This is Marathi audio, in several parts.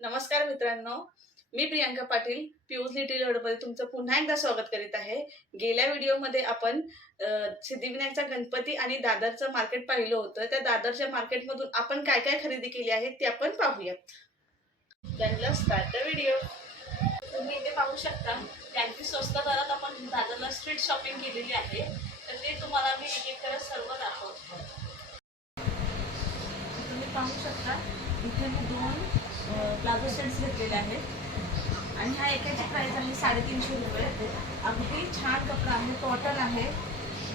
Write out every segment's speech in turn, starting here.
नमस्कार मित्रांनो मी प्रियांका पाटील पियुष लिटिल रोडमध्ये तुमचं पुन्हा एकदा स्वागत करीत आहे. गेल्या व्हिडिओमध्ये आपण सिद्धिविनायकचा गणपती आणि दादरचं मार्केट पाहिलं होतं. त्या दादरच्या मार्केटमधून आपण काय काय खरेदी केली आहे ते आपण पाहूयात स्टार्ट द व्हिडिओ तुम्ही इथे पाहू शकता त्यांची स्वस्त दरात आपण दादरला स्ट्रीट शॉपिंग केलेली आहे. तर ते तुम्हाला मी एक एक करत सर्व दाखवतो. तुम्ही पाहू शकता इथे मी दोन प्लाझो सेट्स घेतलेले आहेत. आणि ह्या एकाची प्राईस आहे साडेतीनशे रुपये. अगदी छान कपडा आहे कॉटन आहे.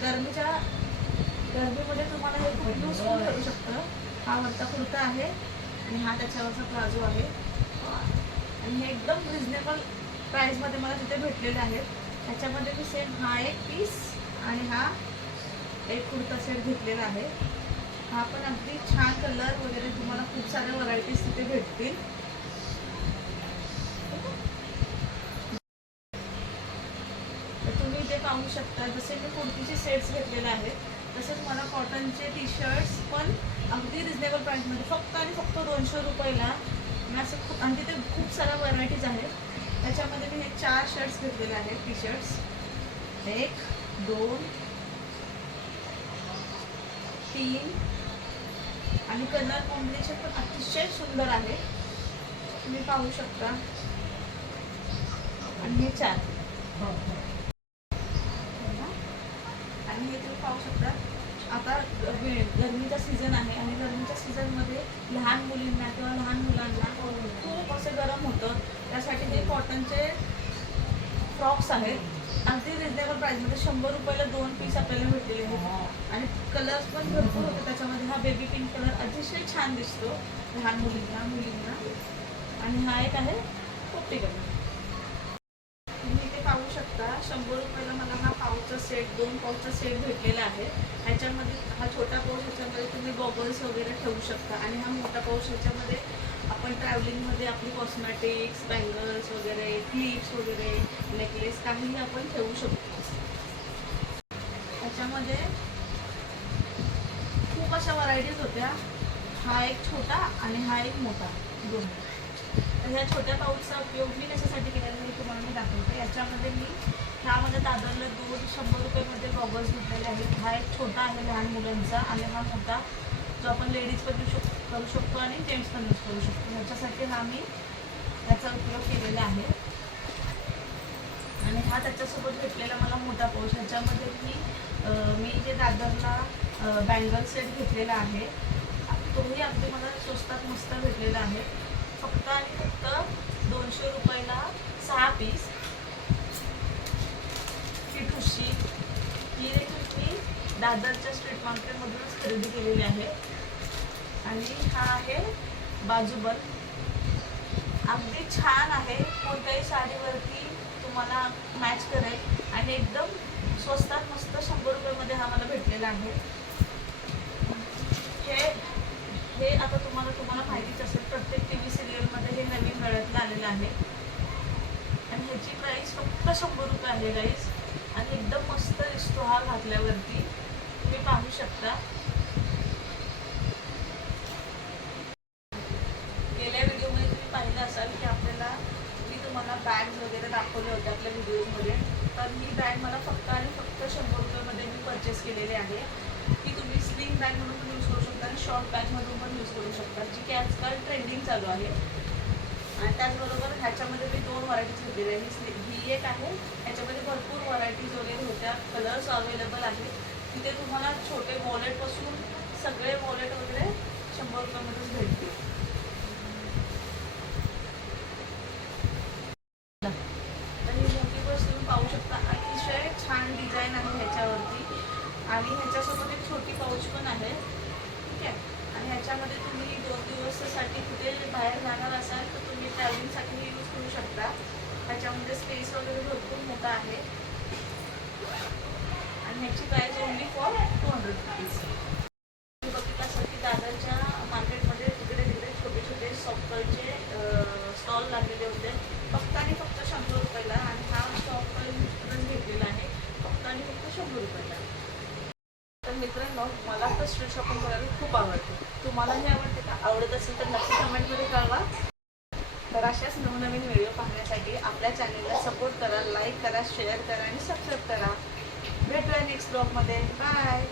गरमीच्या गरमीमध्ये तुम्हाला हे खूप युजफुल करू शकतं. हा वरचा कुर्ता आहे आणि हा त्याच्यावरचा प्लाझो आहे. आणि हे एकदम रिजनेबल प्राईजमध्ये मला तिथे भेटलेले आहेत. त्याच्यामध्ये मी सेम हा एक पीस आणि हा एक कुर्ता सेट घेतलेला आहे. हा पण अगदी छान कलर वगैरे तुम्हाला खूप साऱ्या व्हरायटीज तिथे भेटतील तर तुम्ही इथे पाहू शकता. जसे मी कुर्तीचे सेट्स घेतलेले आहेत तसेच मला कॉटनचे टी शर्ट्स पण अगदी रिजनेबल प्राईसमध्ये फक्त आणि फक्त दोनशे रुपयाला. मी असं खूप आणि तिथे खूप साऱ्या व्हरायटीज आहेत. त्याच्यामध्ये मी हे चार शर्ट्स घेतलेले आहेत टी शर्ट्स एक दोन तीन. आणि कलर कॉम्बिनेशन पण अतिशय सुंदर आहे. तुम्ही पाहू शकता. आणि हे चार. आणि हे तुम्ही पाहू शकता. आता गरमीचा सीझन आहे आणि गरमीच्या सीझनमध्ये लहान मुलींना किंवा लहान मुलांना खूप असं गरम होतं. त्यासाठी हे कॉटनचे फ्रॉक्स आहेत. अगदी रिजनेबल प्राईसमध्ये शंभर रुपयाला दोन पीस आपल्याला भेटलेले आहेत. आणि कलर्स पण भरपूर होते. त्याच्यामध्ये हा बेबी पिंक कलर अतिशय छान दिसतो. लहान मुलींना मुलींना. आणि हा एक आहे पोपटी कलर. शकता शंभर रुपयाला मला हा पाऊचा सेट दोन पाऊचचा सेट भेटलेला आहे. ह्याच्यामध्ये हा छोटा पाऊस ह्याच्यामध्ये तुम्ही गॉगल्स वगैरे ठेवू शकता. आणि हा मोठा पाऊस ह्याच्यामध्ये आपण ट्रॅव्हलिंगमध्ये आपली कॉस्मॅटिक्स बँगल्स वगैरे क्लिप्स वगैरे नेकलेस काहीही आपण ठेवू शकतो. ह्याच्यामध्ये खूप अशा व्हरायटीज होत्या. हा एक छोटा आणि हा एक मोठा दोन ह्या छोट्या पाऊसचा उपयोग मी कशासाठी केलेला आहे तुम्हाला मी दाखवते. याच्यामध्ये मी ह्यामध्ये दादरला दोन शंभर रुपयेमध्ये गॉगल्स घेतलेले आहेत. हा एक छोटा आहे लहान मुलांचा आणि हा मोठा जो आपण लेडीज पण यूज शक करू शकतो आणि जेंट्स पण यूज करू शकतो. ह्याच्यासाठी हा मी याचा उपयोग केलेला आहे. आणि हा त्याच्यासोबत भेटलेला मला मोठा पाऊस. ह्याच्यामध्ये मी मी जे दादरला बँगल सेट घेतलेला आहे तोही अगदी मला स्वस्तात मस्त भेटलेला आहे. फक्त आणि फक्त दोनशे रुपयाला सहा पीस ही ठुशी ही देखील मी दादरच्या स्ट्रीट मार्केटमधूनच खरेदी केलेली आहे. आणि हा आहे बाजूबल अगदी छान आहे. कोणत्याही साडीवरती तुम्हाला मॅच करेल. आणि एकदम स्वस्तात मस्त शंभर रुपयामध्ये हा मला भेटलेला आहे. हे हे आता तुम्हाला तुम्हाला माहितीच असेल प्रत्येक टी आलेला आलेलं आहे. आणि ह्याची प्राईस फक्त शंभर रुपये आहे गाईस आणि एकदम मस्त दिसतो हा घातल्यावरती. तुम्ही पाहू शकता. गेल्या व्हिडिओमध्ये तुम्ही पाहिलं असाल की आपल्याला मी तुम्हाला बॅग्स वगैरे दाखवले होते आपल्या व्हिडिओजमध्ये तर ही बॅग मला फक्त आणि फक्त शंभर रुपयामध्ये मी परचेस केलेली आहे. ती तुम्ही स्लिंग बॅग म्हणून पण यूज करू शकता आणि शॉर्ट बॅग पण यूज करू शकता जी की आजकाल ट्रेंडिंग चालू आहे. आणि त्याचबरोबर ह्याच्यामध्ये मी दोन व्हरायटीज घेतलेल्या आहे. ही ही एक आहे. ह्याच्यामध्ये भरपूर व्हरायटीज वगैरे होत्या. कलर्स अवेलेबल आहेत. तिथे तुम्हाला छोटे वॉलेटपासून सगळे वॉलेट वगैरे शंभर रुपयामध्येच भेटतील. तर ही मोठी बस तुम्ही पाहू शकता. अतिशय छान डिझाईन आहे ह्याच्यावरती. आणि ह्याच्यासोबत एक छोटी पाऊच पण आहे. ठीक आहे? आणि ह्याच्यामध्ये तुम्ही दोन दिवसासाठी कुठे बाहेर जाणार असाल तर तुम्ही ट्रॅव्हलिंगसाठी यूज करू शकता. ह्याच्यामध्ये स्पेस वगैरे भरपूर मोठा आहे. आणि ह्याची price only for two hundred rupees तुम्ही बघितलं असाल की दादरच्या मार्केटमध्ये तिकडे तिकडे छोटे छोटे सॉफ्टवेअरचे स्टॉल लागलेले होते फक्त आणि फक्त शंभर रुपयाला आणि हा सॉफ्टवेअर घेतलेला आहे फक्त आणि फक्त शंभर रुपयाला तर मित्रांनो मला तर स्ट्रीट शॉपिंग करायला खूप आवडते. तुम्हालाही आवडते का? आवडत असेल तर नक्की कमेंटमध्ये कळवा. तर अशाच नवनवीन व्हिडिओ पाहण्यासाठी आपल्या चॅनलला सपोर्ट करा लाईक करा शेअर करा आणि सबस्क्राईब करा. भेटूया नेक्स्ट ब्लॉगमध्ये बाय